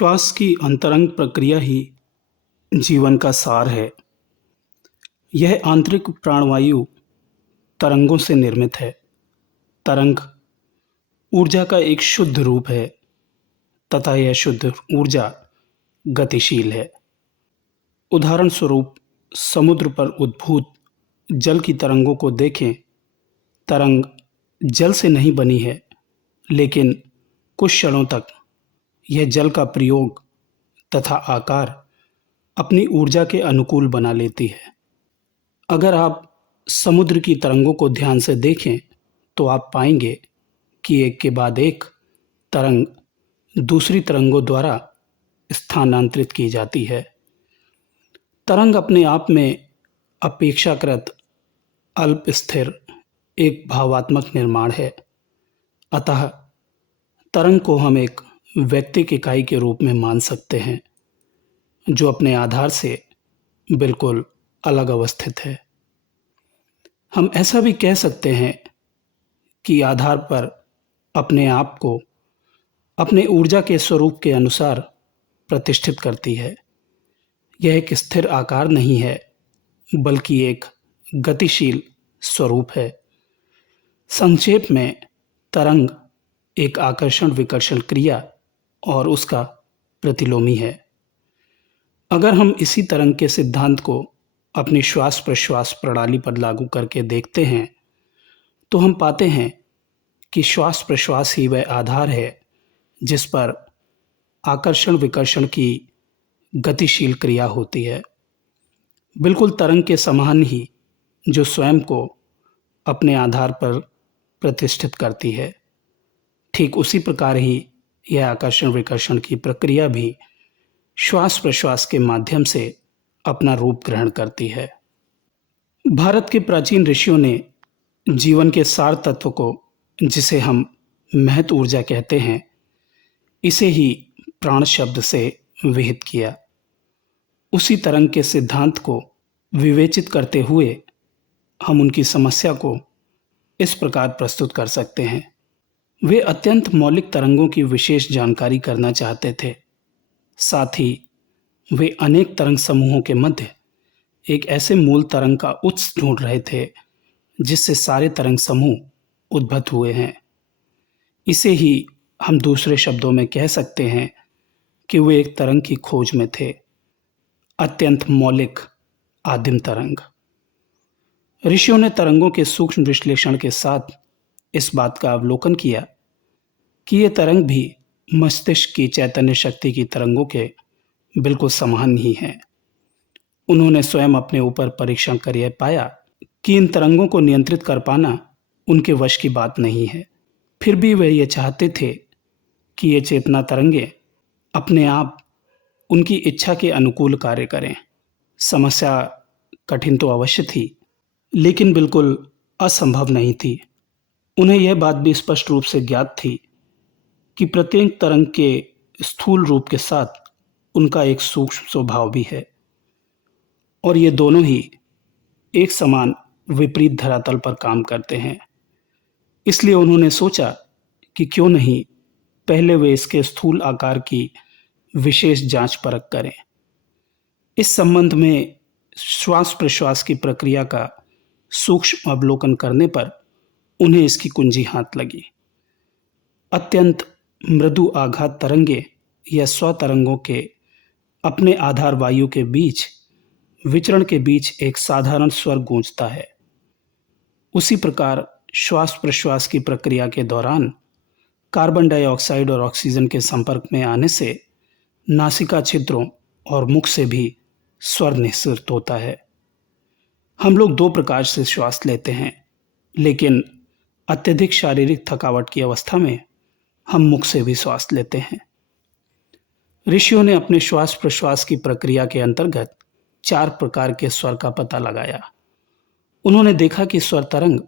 श्वास की अंतरंग प्रक्रिया ही जीवन का सार है। यह आंतरिक प्राणवायु तरंगों से निर्मित है। तरंग ऊर्जा का एक शुद्ध रूप है तथा यह शुद्ध ऊर्जा गतिशील है। उदाहरण स्वरूप समुद्र पर उद्भूत जल की तरंगों को देखें। तरंग जल से नहीं बनी है, लेकिन कुछ क्षणों तक यह जल का प्रयोग तथा आकार अपनी ऊर्जा के अनुकूल बना लेती है। अगर आप समुद्र की तरंगों को ध्यान से देखें तो आप पाएंगे कि एक के बाद एक तरंग दूसरी तरंगों द्वारा स्थानांतरित की जाती है। तरंग अपने आप में अपेक्षाकृत अल्प स्थिर एक भावात्मक निर्माण है। अतः तरंग को हम एक व्यक्तिक इकाई के रूप में मान सकते हैं, जो अपने आधार से बिल्कुल अलग अवस्थित है। हम ऐसा भी कह सकते हैं कि आधार पर अपने आप को अपने ऊर्जा के स्वरूप के अनुसार प्रतिष्ठित करती है। यह एक स्थिर आकार नहीं है, बल्कि एक गतिशील स्वरूप है। संक्षेप में, तरंग एक आकर्षण विकर्षण क्रिया और उसका प्रतिलोमी है। अगर हम इसी तरंग के सिद्धांत को अपनी श्वास प्रश्वास प्रणाली पर लागू करके देखते हैं तो हम पाते हैं कि श्वास प्रश्वास ही वह आधार है जिस पर आकर्षण विकर्षण की गतिशील क्रिया होती है। बिल्कुल तरंग के समान ही, जो स्वयं को अपने आधार पर प्रतिष्ठित करती है, ठीक उसी प्रकार ही यह आकर्षण विकर्षण की प्रक्रिया भी श्वास प्रश्वास के माध्यम से अपना रूप ग्रहण करती है। भारत के प्राचीन ऋषियों ने जीवन के सार तत्व को, जिसे हम महत ऊर्जा कहते हैं, इसे ही प्राण शब्द से विहित किया। उसी तरंग के सिद्धांत को विवेचित करते हुए हम उनकी समस्या को इस प्रकार प्रस्तुत कर सकते हैं। वे अत्यंत मौलिक तरंगों की विशेष जानकारी करना चाहते थे। साथ ही वे अनेक तरंग समूहों के मध्य एक ऐसे मूल तरंग का उत्स ढूंढ रहे थे जिससे सारे तरंग समूह उद्भूत हुए हैं। इसे ही हम दूसरे शब्दों में कह सकते हैं कि वे एक तरंग की खोज में थे, अत्यंत मौलिक आदिम तरंग। ऋषियों ने तरंगों के सूक्ष्म विश्लेषण के साथ इस बात का अवलोकन किया कि ये तरंग भी मस्तिष्क की चैतन्य शक्ति की तरंगों के बिल्कुल समान ही हैं। उन्होंने स्वयं अपने ऊपर परीक्षण कर यह पाया कि इन तरंगों को नियंत्रित कर पाना उनके वश की बात नहीं है। फिर भी वे ये चाहते थे कि ये चेतना तरंगें अपने आप उनकी इच्छा के अनुकूल कार्य करें। समस्या कठिन तो अवश्य थी, लेकिन बिल्कुल असंभव नहीं थी। उन्हें यह बात भी स्पष्ट रूप से ज्ञात थी कि प्रत्येक तरंग के स्थूल रूप के साथ उनका एक सूक्ष्म स्वभाव भी है, और ये दोनों ही एक समान विपरीत धरातल पर काम करते हैं। इसलिए उन्होंने सोचा कि क्यों नहीं पहले वे इसके स्थूल आकार की विशेष जांच परख करें। इस संबंध में श्वास प्रश्वास की प्रक्रिया का सूक्ष्म अवलोकन करने पर उन्हें इसकी कुंजी हाथ लगी। अत्यंत मृदु आघात तरंगे या स्वतरंगों के अपने आधार वायु के बीच विचरण के बीच एक साधारण स्वर गूंजता है। उसी प्रकार श्वास प्रश्वास की प्रक्रिया के दौरान कार्बन डाइऑक्साइड और ऑक्सीजन के संपर्क में आने से नासिका छिद्रों और मुख से भी स्वर निःसृत होता है। हम लोग दो प्रकार से श्वास लेते हैं, लेकिन अत्यधिक शारीरिक थकावट की अवस्था में हम मुख से भी श्वास लेते हैं। ऋषियों ने अपने श्वास प्रश्वास की प्रक्रिया के अंतर्गत 4 प्रकार के स्वर का पता लगाया। उन्होंने देखा कि स्वर तरंग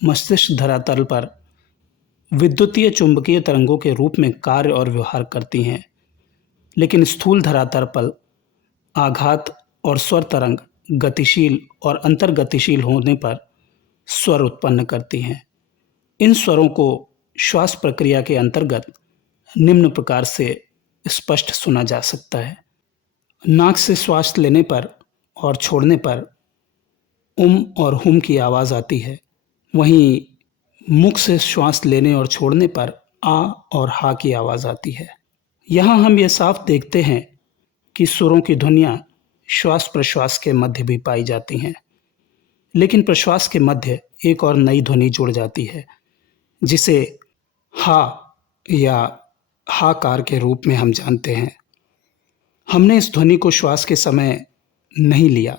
मस्तिष्क धरातल पर विद्युतीय चुंबकीय तरंगों के रूप में कार्य और व्यवहार करती हैं, लेकिन स्थूल धरातल पर आघात और स्वर तरंग गतिशील और अंतर्गतिशील होने पर स्वर उत्पन्न करती हैं। इन स्वरों को श्वास प्रक्रिया के अंतर्गत निम्न प्रकार से स्पष्ट सुना जा सकता है। नाक से श्वास लेने पर और छोड़ने पर उम और हुम की आवाज़ आती है। वहीं मुख से श्वास लेने और छोड़ने पर आ और हा की आवाज़ आती है। यहाँ हम ये साफ देखते हैं कि सुरों की ध्वनियाँ श्वास प्रश्वास के मध्य भी पाई जाती हैं, लेकिन प्रश्वास के मध्य एक और नई ध्वनि जुड़ जाती है, जिसे हा या हाकार के रूप में हम जानते हैं। हमने इस ध्वनि को श्वास के समय नहीं लिया,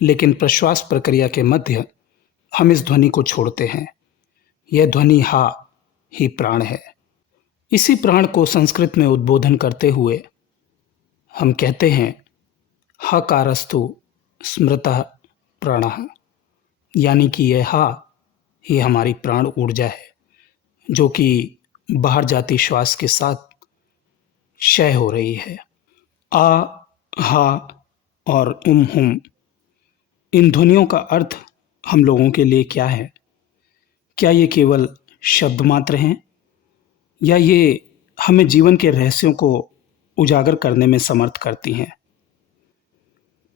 लेकिन प्रश्वास प्रक्रिया के मध्य हम इस ध्वनि को छोड़ते हैं। यह ध्वनि हा ही प्राण है। इसी प्राण को संस्कृत में उद्बोधन करते हुए हम कहते हैं हकारस्तु स्मृतः प्राणः, यानी कि यह हा ही हमारी प्राण ऊर्जा है, जो कि बाहर जाती श्वास के साथ क्षय हो रही है। आ, हा और हुम, इन ध्वनियों का अर्थ हम लोगों के लिए क्या है? क्या ये केवल शब्द मात्र हैं, या ये हमें जीवन के रहस्यों को उजागर करने में समर्थ करती हैं?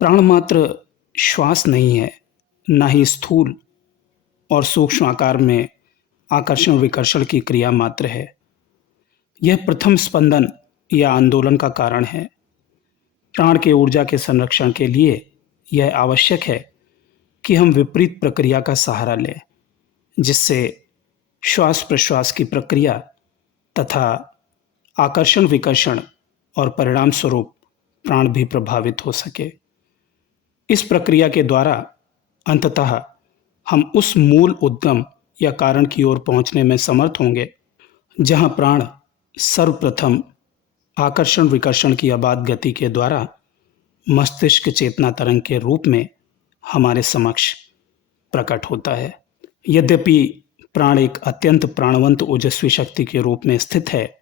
प्राण मात्र श्वास नहीं है, ना ही स्थूल और सूक्ष्म आकार में आकर्षण विकर्षण की क्रिया मात्र है। यह प्रथम स्पंदन या आंदोलन का कारण है। प्राण के ऊर्जा के संरक्षण के लिए यह आवश्यक है कि हम विपरीत प्रक्रिया का सहारा लें, जिससे श्वास प्रश्वास की प्रक्रिया तथा आकर्षण विकर्षण और परिणाम स्वरूप प्राण भी प्रभावित हो सके। इस प्रक्रिया के द्वारा अंततः हम उस मूल उद्गम या कारण की ओर पहुंचने में समर्थ होंगे, जहां प्राण सर्वप्रथम आकर्षण विकर्षण की अबाध गति के द्वारा मस्तिष्क चेतना तरंग के रूप में हमारे समक्ष प्रकट होता है। यद्यपि प्राण एक अत्यंत प्राणवंत ओजस्वी शक्ति के रूप में स्थित है,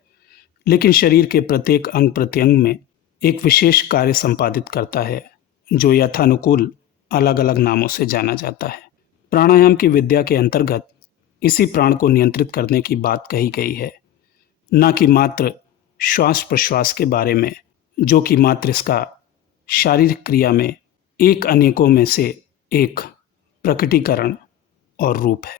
लेकिन शरीर के प्रत्येक अंग प्रत्यंग में एक विशेष कार्य संपादित करता है, जो यथानुकूल अलग अलग नामों से जाना जाता है। प्राणायाम की विद्या के अंतर्गत इसी प्राण को नियंत्रित करने की बात कही गई है, न कि मात्र श्वास प्रश्वास के बारे में, जो कि मात्र इसका शारीरिक क्रिया में एक अनेकों में से एक प्रकटीकरण और रूप है।